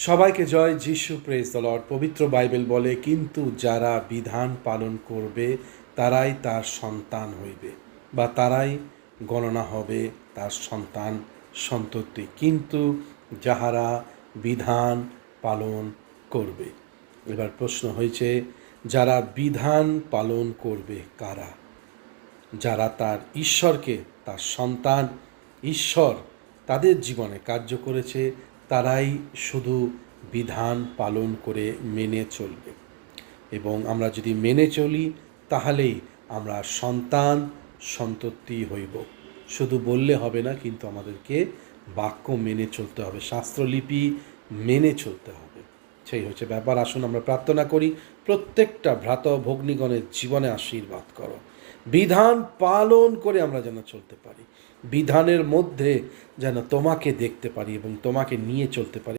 সবাইকে জয় যিশু, praise the Lord. পবিত্র বাইবেল বলে, কিন্তু যারা বিধান পালন করবে তারাই তার সন্তান হইবে, বা তারাই গণনা হবে তার সন্তান সন্ততি। কিন্তু যাহারা বিধান পালন করবে। এবার প্রশ্ন হয়েছে, যারা বিধান পালন করবে কারা? যারা তার ঈশ্বরকে, তার সন্তান ঈশ্বর তাদের জীবনে কার্য করেছে, তারাই শুধু বিধান পালন করে মেনে চলবে। এবং আমরা যদি মেনে চলি তাহলেই আমরা সন্তান সন্ততি হইব। শুধু বললে হবে না, কিন্তু আমাদেরকে বাক্য মেনে চলতে হবে, শাস্ত্রলিপি মেনে চলতে হবে। সেই হচ্ছে ব্যাপার। আসুন আমরা প্রার্থনা করি, প্রত্যেকটা ভ্রাত ভগ্নীগণের জীবনে আশীর্বাদ করো। বিধান পালন করে আমরা যেন চলতে পারি, বিধানের মধ্যে যেন তোমাকে দেখতে পারি এবং তোমাকে নিয়ে চলতে পারি।